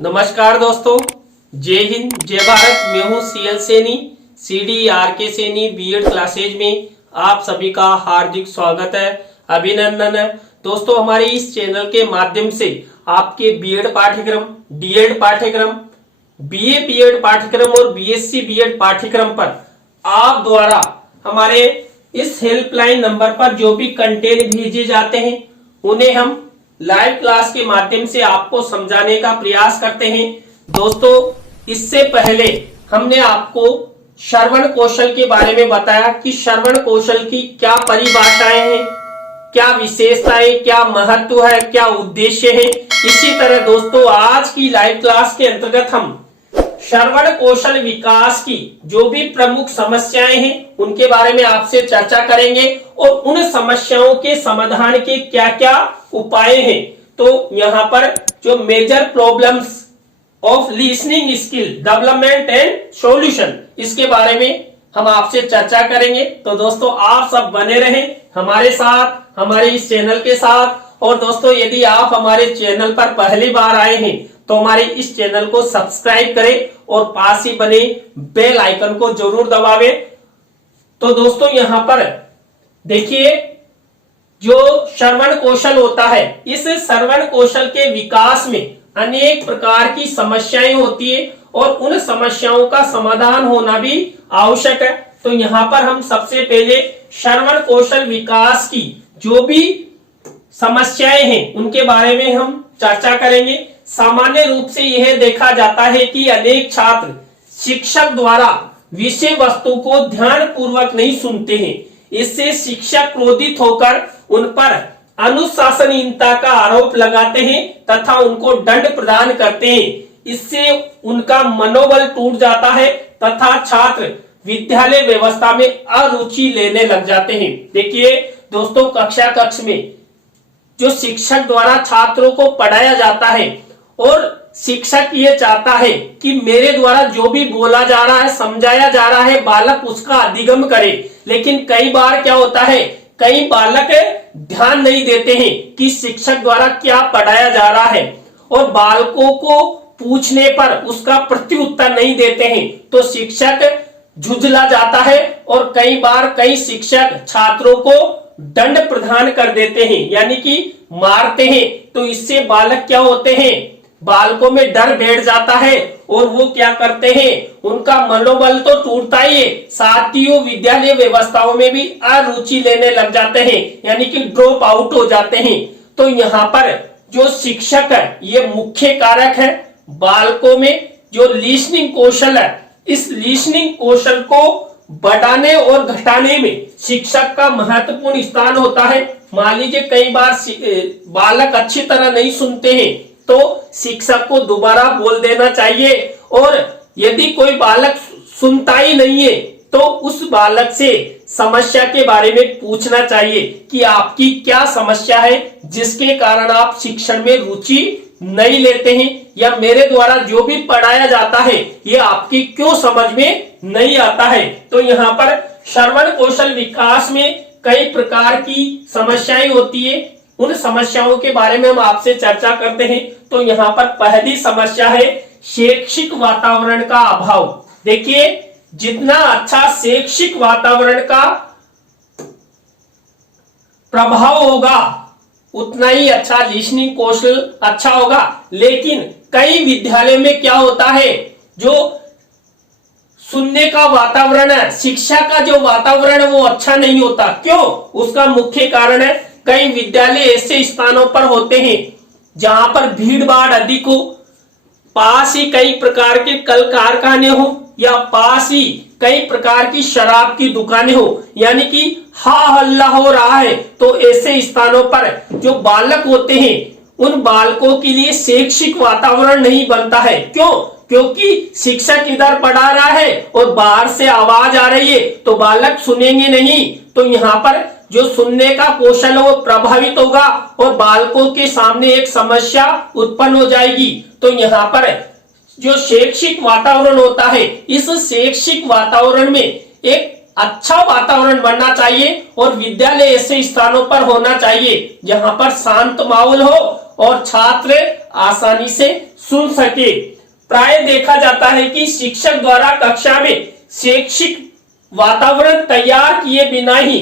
नमस्कार दोस्तों, जय हिंद जय भारत। मैं हूं CL Saini, CDRK Saini BEd classes में आप सभी का हार्दिक स्वागत है, अभिनंदन है। दोस्तों, हमारे इस चैनल के माध्यम से आपके बीएड पाठ्यक्रम, डीएड पाठ्यक्रम, बीए बीएड पाठ्यक्रम और बीएससी बीएड पाठ्यक्रम पर आप द्वारा हमारे इस हेल्पलाइन नंबर पर जो भी कंटेंट भेजे जाते हैं उन्हें हम लाइव क्लास के माध्यम से आपको समझाने का प्रयास करते हैं। दोस्तों, इससे पहले हमने आपको श्रवण कौशल के बारे में बताया कि श्रवण कौशल की क्या परिभाषाएं हैं, क्या विशेषताएं, क्या महत्व है, क्या उद्देश्य है। इसी तरह दोस्तों, आज की लाइव क्लास के अंतर्गत हम श्रवण कौशल विकास की जो भी प्रमुख समस्याएं हैं उनके बारे में आपसे चर्चा करेंगे और उन समस्याओं के समाधान के क्या क्या उपाय हैं। तो यहाँ पर जो major problems of listening skill development and solution, इसके बारे में हम आपसे चर्चा करेंगे। तो दोस्तों, आप सब बने रहें हमारे साथ, हमारे इस चैनल के साथ। और दोस्तों, यदि आप हमारे चैनल पर पहली बार आए हैं तो हमारे इस चैनल को सब्सक्राइब करें और पास ही बने बेल आइकन को जरूर दबावें। तो दोस्तों, यहाँ पर देखिए, जो श्रवण कौशल होता है, इस श्रवण कौशल के विकास में अनेक प्रकार की समस्याएं होती है और उन समस्याओं का समाधान होना भी आवश्यक है। तो यहाँ पर हम सबसे पहले श्रवण कौशल विकास की जो भी समस्याएं हैं उनके बारे में हम चर्चा करेंगे। सामान्य रूप से यह देखा जाता है कि अनेक छात्र शिक्षक द्वारा विषय वस्तु को ध्यान पूर्वक नहीं सुनते हैं। इससे शिक्षक क्रोधित होकर उन पर अनुशासनहीनता का आरोप लगाते हैं तथा उनको दंड प्रदान करते हैं। इससे उनका मनोबल टूट जाता है तथा छात्र विद्यालय व्यवस्था में अरुचि लेने लग जाते हैं। देखिए दोस्तों, कक्ष में जो शिक्षक द्वारा छात्रों को पढ़ाया जाता है और शिक्षक ये चाहता है कि मेरे द्वारा जो भी बोला जा रहा है, समझाया जा रहा है, बालक उसका अधिगम करे। लेकिन कई बार क्या होता है, कई बालक ध्यान नहीं देते हैं कि शिक्षक द्वारा क्या पढ़ाया जा रहा है और बालकों को पूछने पर उसका प्रत्युत्तर नहीं देते हैं तो शिक्षक झुंझला जाता है और कई बार कई शिक्षक छात्रों को दंड प्रदान कर देते हैं, यानी कि मारते हैं। तो इससे बालक क्या होते हैं, बालकों में डर बैठ जाता है और वो क्या करते हैं, उनका मनोबल तो टूटता ही है, साथ ही वो विद्यालय व्यवस्थाओं में भी अरुचि लेने लग जाते हैं, यानी कि ड्रॉप आउट हो जाते हैं। तो यहाँ पर जो शिक्षक है ये मुख्य कारक है। बालकों में जो लिसनिंग कौशल है, इस लिसनिंग कौशल को बढ़ाने और घटाने में शिक्षक का महत्वपूर्ण स्थान होता है। मान लीजिए कई बार बालक अच्छी तरह नहीं सुनते हैं तो शिक्षक को दोबारा बोल देना चाहिए और यदि कोई बालक सुनता ही नहीं है तो उस बालक से समस्या के बारे में पूछना चाहिए कि आपकी क्या समस्या है जिसके कारण आप शिक्षण में रुचि नहीं लेते हैं, या मेरे द्वारा जो भी पढ़ाया जाता है ये आपकी क्यों समझ में नहीं आता है। तो यहाँ पर श्रवण कौशल विकास में कई प्रकार की समस्याएं होती है, उन समस्याओं के बारे में हम आपसे चर्चा करते हैं। तो यहाँ पर पहली समस्या है शैक्षिक वातावरण का अभाव। देखिए, जितना अच्छा शैक्षिक वातावरण का प्रभाव होगा उतना ही अच्छा लिसनिंग कौशल अच्छा होगा। लेकिन कई विद्यालयों में क्या होता है, जो सुनने का वातावरण है, शिक्षा का जो वातावरण है वो अच्छा नहीं होता। क्यों? उसका मुख्य कारण है कई विद्यालय ऐसे स्थानों पर होते हैं जहां पर भीड़ भाड़ अधिक हो, पास ही कई प्रकार के कल कारखाने हो या पास ही कई प्रकार की शराब की दुकानें हो, यानी कि हा हल्ला हो रहा है। तो ऐसे स्थानों पर जो बालक होते हैं उन बालकों के लिए शैक्षिक वातावरण नहीं बनता है। क्यों? क्योंकि शिक्षक इधर पढ़ा रहा है और बाहर से आवाज आ रही है तो बालक सुनेंगे नहीं। तो यहाँ पर जो सुनने का कौशल है वो प्रभावित होगा और बालकों के सामने एक समस्या उत्पन्न हो जाएगी। तो यहाँ पर जो शैक्षिक वातावरण होता है, इस शैक्षिक वातावरण में एक अच्छा वातावरण बनना चाहिए और विद्यालय ऐसे स्थानों पर होना चाहिए जहां पर शांत माहौल हो और छात्र आसानी से सुन सके। प्राय देखा जाता है कि शिक्षक द्वारा कक्षा में शैक्षिक वातावरण तैयार किए बिना ही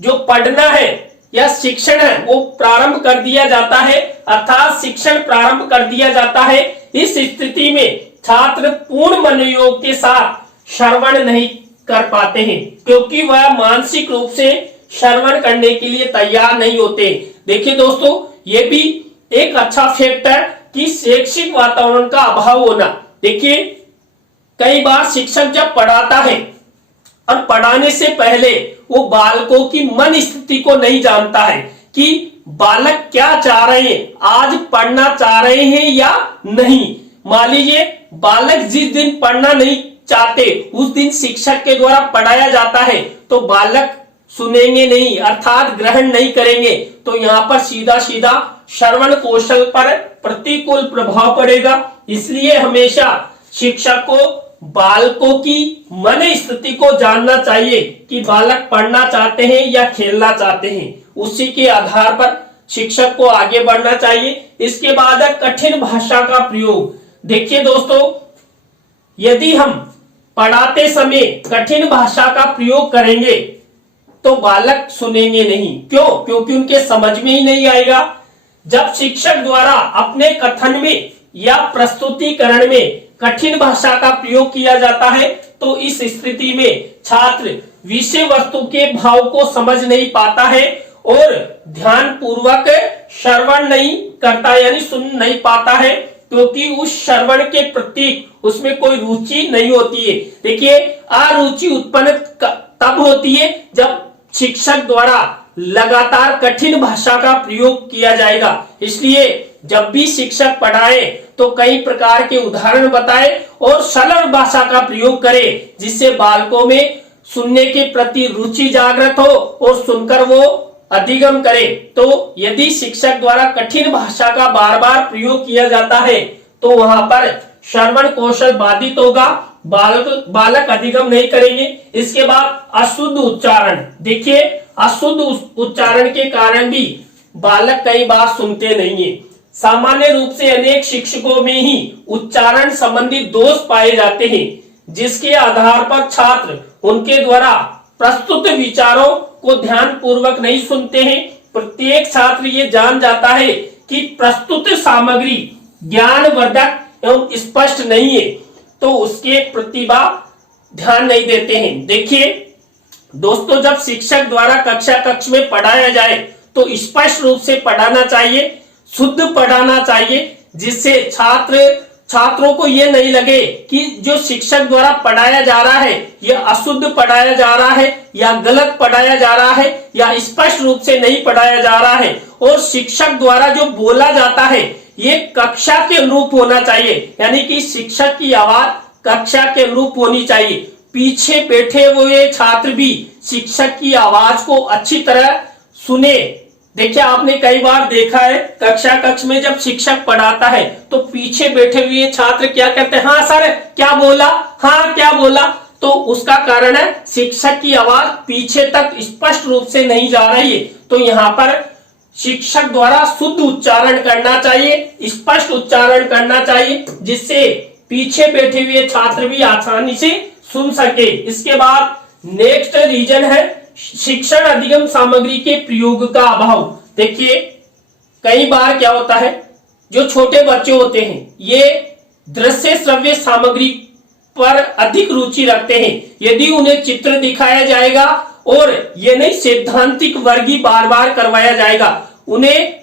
जो पढ़ना है या शिक्षण है वो प्रारंभ कर दिया जाता है, अर्थात शिक्षण प्रारंभ कर दिया जाता है। इस स्थिति में छात्र पूर्ण मनोयोग के साथ श्रवण नहीं कर पाते हैं, क्योंकि वह मानसिक रूप से श्रवण करने के लिए तैयार नहीं होते। देखिए दोस्तों, ये भी एक अच्छा फैक्ट है कि शैक्षिक वातावरण का अभाव होना। देखिए, कई बार शिक्षक जब पढ़ाता है और पढ़ाने से पहले वो बालकों की मन स्थिति को नहीं जानता है कि बालक क्या चाह रहे हैं, आज पढ़ना चाह रहे हैं या नहीं। मान लीजिए बालक जिस दिन पढ़ना नहीं चाहते उस दिन शिक्षक के द्वारा पढ़ाया जाता है तो बालक सुनेंगे नहीं, अर्थात ग्रहण नहीं करेंगे। तो यहाँ पर सीधा सीधा श्रवण कौशल पर प्रतिकूल प्रभाव पड़ेगा। इसलिए हमेशा शिक्षक को बालकों की मन स्थिति को जानना चाहिए कि बालक पढ़ना चाहते हैं या खेलना चाहते हैं। उसी के आधार पर शिक्षक को आगे बढ़ना चाहिए। इसके बाद है कठिन भाषा का प्रयोग। देखिए दोस्तों, यदि हम पढ़ाते समय कठिन भाषा का प्रयोग करेंगे तो बालक सुनेंगे नहीं। क्यों? क्योंकि उनके समझ में ही नहीं आएगा। जब शिक्षक द्वारा अपने कथन में या प्रस्तुतिकरण में कठिन भाषा का प्रयोग किया जाता है तो इस स्थिति में छात्र विषय वस्तु के भाव को समझ नहीं पाता है और ध्यान पूर्वक श्रवण नहीं करता, यानी सुन नहीं पाता है, क्योंकि उस श्रवण के प्रति उसमें कोई रुचि नहीं होती है। देखिए, अरुचि उत्पन्न तब होती है जब शिक्षक द्वारा लगातार कठिन भाषा का प्रयोग किया जाएगा। इसलिए जब भी शिक्षक पढ़ाए तो कई प्रकार के उदाहरण बताए और सरल भाषा का प्रयोग करे, जिससे बालकों में सुनने के प्रति रुचि जागृत हो और सुनकर वो अधिगम करे। तो यदि शिक्षक द्वारा कठिन भाषा का बार बार प्रयोग किया जाता है तो वहां पर श्रवण कौशल बाधित होगा, बालक अधिगम नहीं करेंगे। इसके बाद अशुद्ध उच्चारण। देखिए, अशुद्ध उच्चारण के कारण भी बालक कई बार सुनते नहीं है। सामान्य रूप से अनेक शिक्षकों में ही उच्चारण संबंधी दोष पाए जाते हैं, जिसके आधार पर छात्र उनके द्वारा प्रस्तुत विचारों को ध्यान पूर्वक नहीं सुनते हैं। प्रत्येक छात्र ये जान जाता है कि प्रस्तुत सामग्री ज्ञानवर्धक एवं स्पष्ट नहीं है, तो उसके प्रतिभा ध्यान नहीं देते हैं। देखिए दोस्तों, जब शिक्षक द्वारा कक्ष में पढ़ाया जाए तो स्पष्ट रूप से पढ़ाना चाहिए, शुद्ध पढ़ाना चाहिए, जिससे छात्रों को ये नहीं लगे कि जो शिक्षक द्वारा पढ़ाया जा रहा है यह अशुद्ध पढ़ाया जा रहा है या गलत पढ़ाया जा रहा है या स्पष्ट रूप से नहीं पढ़ाया जा रहा है। और शिक्षक द्वारा जो बोला जाता है ये कक्षा के अनुरूप होना चाहिए, यानी कि शिक्षक की आवाज कक्षा के अनुरूप होनी चाहिए। पीछे बैठे हुए छात्र भी शिक्षक की आवाज को अच्छी तरह सुने। देखिए, आपने कई बार देखा है कक्ष में जब शिक्षक पढ़ाता है तो पीछे बैठे हुए छात्र क्या कहते हैं, हाँ सर क्या बोला, हाँ क्या बोला। तो उसका कारण है शिक्षक की आवाज पीछे तक स्पष्ट रूप से नहीं जा रही है। तो यहाँ पर शिक्षक द्वारा शुद्ध उच्चारण करना चाहिए, स्पष्ट उच्चारण करना चाहिए, जिससे पीछे बैठे हुए छात्र भी आसानी से सुन सके। इसके बाद नेक्स्ट रीजन है शिक्षण अधिगम सामग्री के प्रयोग का अभाव। देखिए, कई बार क्या होता है, जो छोटे बच्चे होते हैं ये दृश्य श्रव्य सामग्री पर अधिक रुचि रखते हैं। यदि उन्हें चित्र दिखाया जाएगा और ये नहीं सैद्धांतिक वर्ग ही बार बार करवाया जाएगा, उन्हें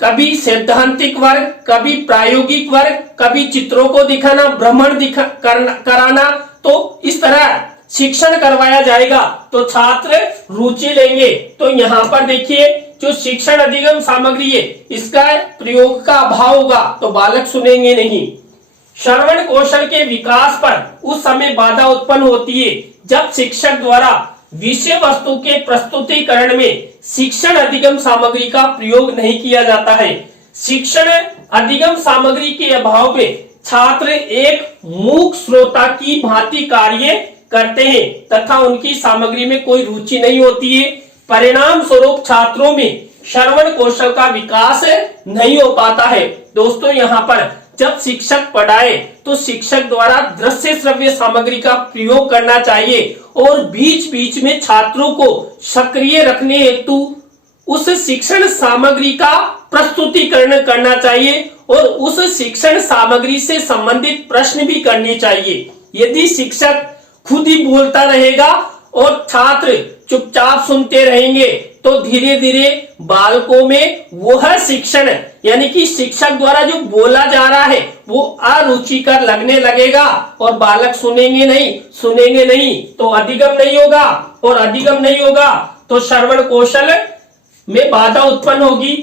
कभी सैद्धांतिक वर्ग, कभी प्रायोगिक वर्ग, कभी चित्रों को दिखाना, भ्रमण कराना, तो इस तरह शिक्षण करवाया जाएगा तो छात्र रुचि लेंगे। तो यहाँ पर देखिए, जो शिक्षण अधिगम सामग्री है इसका प्रयोग का अभाव होगा तो बालक सुनेंगे नहीं। श्रवण कौशल के विकास पर उस समय बाधा उत्पन्न होती है जब शिक्षक द्वारा विषय वस्तु के प्रस्तुतिकरण में शिक्षण अधिगम सामग्री का प्रयोग नहीं किया जाता है। शिक्षण अधिगम सामग्री के अभाव में छात्र एक मूक श्रोता की भांति कार्य करते हैं तथा उनकी सामग्री में कोई रुचि नहीं होती है। परिणाम स्वरूप छात्रों में श्रवण कौशल का विकास नहीं हो पाता है। दोस्तों यहाँ पर जब शिक्षक पढ़ाए तो शिक्षक द्वारा दृश्य श्रव्य सामग्री का प्रयोग करना चाहिए और बीच बीच में छात्रों को सक्रिय रखने हेतु उस शिक्षण सामग्री का प्रस्तुतिकरण करना चाहिए और उस शिक्षण सामग्री से संबंधित प्रश्न भी करने चाहिए। यदि शिक्षक खुद ही बोलता रहेगा और छात्र चुपचाप सुनते रहेंगे तो धीरे धीरे बालकों में वह शिक्षण यानी कि शिक्षक द्वारा जो बोला जा रहा है वो अरुचिकर लगने लगेगा और बालक सुनेंगे नहीं तो अधिगम नहीं होगा और अधिगम नहीं होगा तो श्रवण कौशल में बाधा उत्पन्न होगी।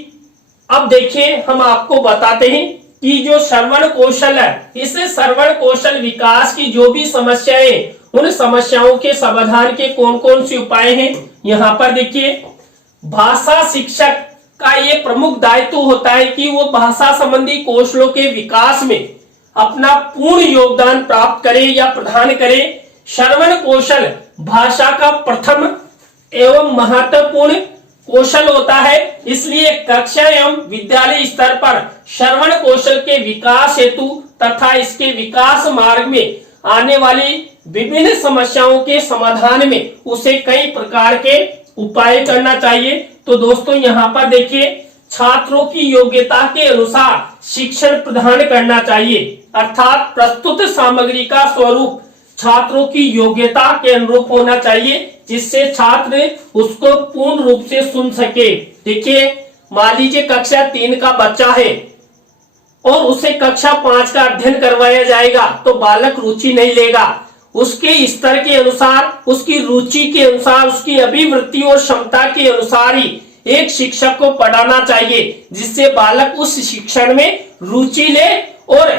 अब देखिए हम आपको बताते हैं कि जो श्रवण कौशल है इस श्रवण कौशल विकास की जो भी समस्याएं उन समस्याओं के समाधान के कौन कौन से उपाय हैं। यहाँ पर देखिए भाषा शिक्षक का ये प्रमुख दायित्व होता है कि वो भाषा संबंधी कौशलों के विकास में अपना पूर्ण योगदान प्राप्त करे या प्रदान करे। श्रवण कौशल भाषा का प्रथम एवं महत्वपूर्ण कौशल होता है, इसलिए कक्षा एवं विद्यालय स्तर पर श्रवण कौशल के विकास हेतु तथा इसके विकास मार्ग में आने वाली विभिन्न समस्याओं के समाधान में उसे कई प्रकार के उपाय करना चाहिए। तो दोस्तों यहाँ पर देखिए छात्रों की योग्यता के अनुसार शिक्षण प्रदान करना चाहिए, अर्थात प्रस्तुत सामग्री का स्वरूप छात्रों की योग्यता के अनुरूप होना चाहिए जिससे छात्र उसको पूर्ण रूप से सुन सके। देखिए मान लीजिए कक्षा 3 का बच्चा है और उसे कक्षा 5 का अध्ययन करवाया जाएगा तो बालक रुचि नहीं लेगा। उसके स्तर के अनुसार, उसकी रुचि के अनुसार, उसकी अभिवृत्ति और क्षमता के अनुसार ही एक शिक्षक को पढ़ाना चाहिए जिससे बालक उस शिक्षण में रुचि ले और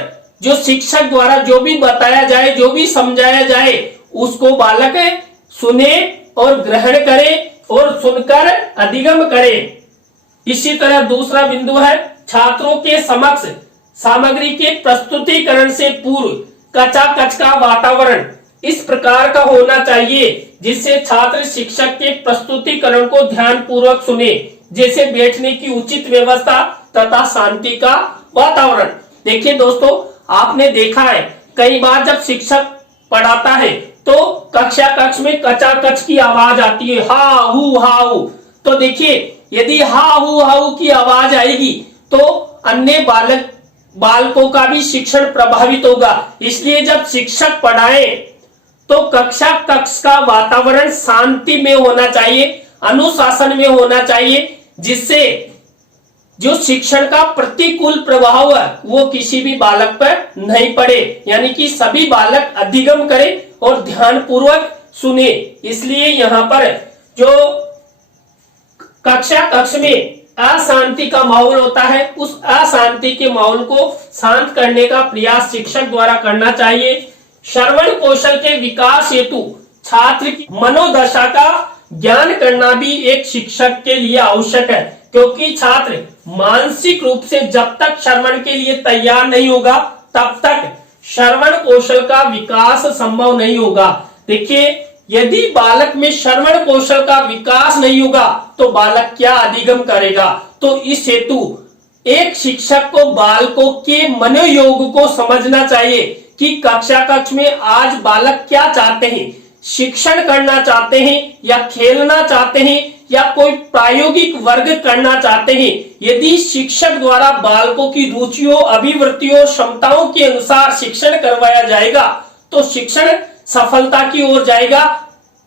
जो शिक्षक द्वारा जो भी बताया जाए, जो भी समझाया जाए उसको बालक सुने और ग्रहण करे और सुनकर अधिगम करे। इसी तरह दूसरा बिंदु है छात्रों के समक्ष सामग्री के प्रस्तुतिकरण से पूर्व कचाकच का वातावरण इस प्रकार का होना चाहिए जिससे छात्र शिक्षक के प्रस्तुतिकरण को ध्यान पूर्वक सुने, जैसे बैठने की उचित व्यवस्था तथा शांति का वातावरण। देखिए दोस्तों आपने देखा है कई बार जब शिक्षक पढ़ाता है तो कक्ष में कचाकच की आवाज आती है, हा हू। तो देखिए यदि हा हू की आवाज आएगी तो अन्य बालकों का भी शिक्षण प्रभावित होगा। इसलिए जब शिक्षक पढ़ाए तो कक्ष का वातावरण शांति में होना चाहिए, अनुशासन में होना चाहिए, जिससे जो शिक्षण का प्रतिकूल प्रभाव है वो किसी भी बालक पर नहीं पड़े, यानी कि सभी बालक अधिगम करें और ध्यान पूर्वक सुने। इसलिए यहाँ पर जो कक्ष में अशांति का माहौल होता है उस अशांति के माहौल को शांत करने का प्रयास शिक्षक द्वारा करना चाहिए। श्रवण कौशल के विकास हेतु छात्र की मनोदशा का ज्ञान करना भी एक शिक्षक के लिए आवश्यक है, क्योंकि छात्र मानसिक रूप से जब तक श्रवण के लिए तैयार नहीं होगा तब तक श्रवण कौशल का विकास संभव नहीं होगा। देखिए यदि बालक में श्रवण कौशल का विकास नहीं होगा तो बालक क्या अधिगम करेगा। तो इस हेतु एक शिक्षक को बालकों के मनोयोग को समझना चाहिए कि कक्ष में आज बालक क्या चाहते हैं, शिक्षण करना चाहते हैं या खेलना चाहते हैं या कोई प्रायोगिक वर्ग करना चाहते हैं। यदि शिक्षक द्वारा बालकों की रुचियों, अभिवृत्तियों, क्षमताओं के अनुसार शिक्षण करवाया जाएगा तो शिक्षण सफलता की ओर जाएगा,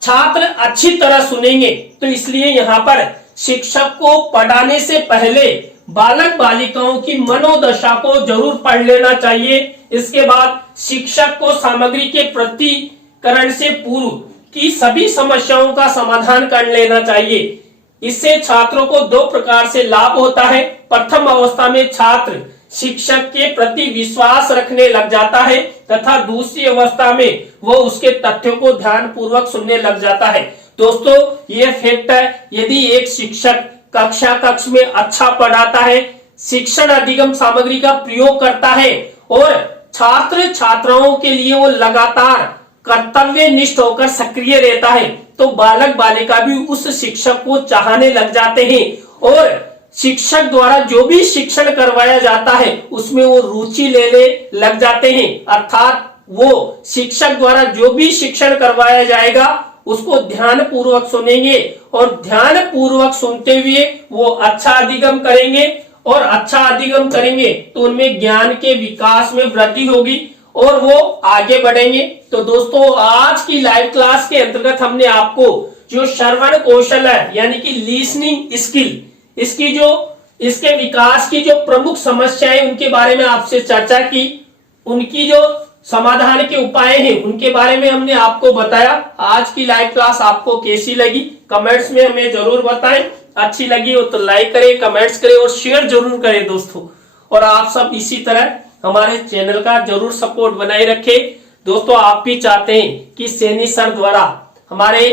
छात्र अच्छी तरह सुनेंगे। तो इसलिए यहाँ पर शिक्षक को पढ़ाने से पहले बालक बालिकाओं की मनोदशा को जरूर पढ़ लेना चाहिए। इसके बाद शिक्षक को सामग्री के प्रतिकरण से पूर्व की सभी समस्याओं का समाधान कर लेना चाहिए। इससे छात्रों को दो प्रकार से लाभ होता है। प्रथम अवस्था में छात्र शिक्षक के प्रति विश्वास रखने लग जाता है तथा दूसरी अवस्था में वो उसके तथ्यों को ध्यान पूर्वक सुनने लग जाता है। दोस्तों ये फैक्ट है, यदि एक शिक्षक कक्ष में अच्छा पढ़ाता है, शिक्षण अधिगम सामग्री का प्रयोग करता है और छात्र छात्राओं के लिए वो लगातार कर्तव्य निष्ठ होकर सक्रिय रहता है तो बालक बालिका भी उस शिक्षक को चाहने लग जाते हैं और शिक्षक द्वारा जो भी शिक्षण करवाया जाता है उसमें वो रुचि लेने लग जाते हैं। अर्थात वो शिक्षक द्वारा जो भी शिक्षण करवाया जाएगा उसको ध्यान पूर्वक सुनेंगे और ध्यान पूर्वक सुनते हुए वो अच्छा अधिगम करेंगे और अच्छा अधिगम करेंगे तो उनमें ज्ञान के विकास में वृद्धि होगी और वो आगे बढ़ेंगे। तो दोस्तों आज की लाइव क्लास के अंतर्गत हमने आपको जो श्रवण कौशल है यानी कि लिसनिंग स्किल, इसके विकास की जो प्रमुख समस्याएं उनके बारे में आपसे चर्चा की, उनकी जो समाधान के उपाय हैं उनके बारे में हमने आपको बताया। आज की लाइव क्लास आपको कैसी लगी कमेंट्स में हमें जरूर बताएं। अच्छी लगी हो तो लाइक करें, कमेंट्स करें और शेयर जरूर करें दोस्तों। और आप सब इसी तरह हमारे चैनल का जरूर सपोर्ट बनाए रखें। दोस्तों आप भी चाहते हैं कि सैनी सर द्वारा हमारे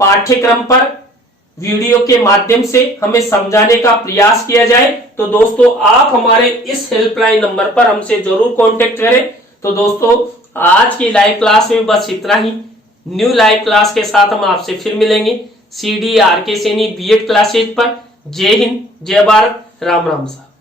पाठ्यक्रम पर वीडियो के माध्यम से हमें समझाने का प्रयास किया जाए तो दोस्तों आप हमारे इस हेल्पलाइन नंबर पर हमसे जरूर कांटेक्ट करें। तो दोस्तों आज की लाइव क्लास में बस इतना ही। न्यू लाइव क्लास के साथ हम आपसे फिर मिलेंगे CD RK Saini BEd classes पर। जय हिंद, जय भारत, राम राम साहब।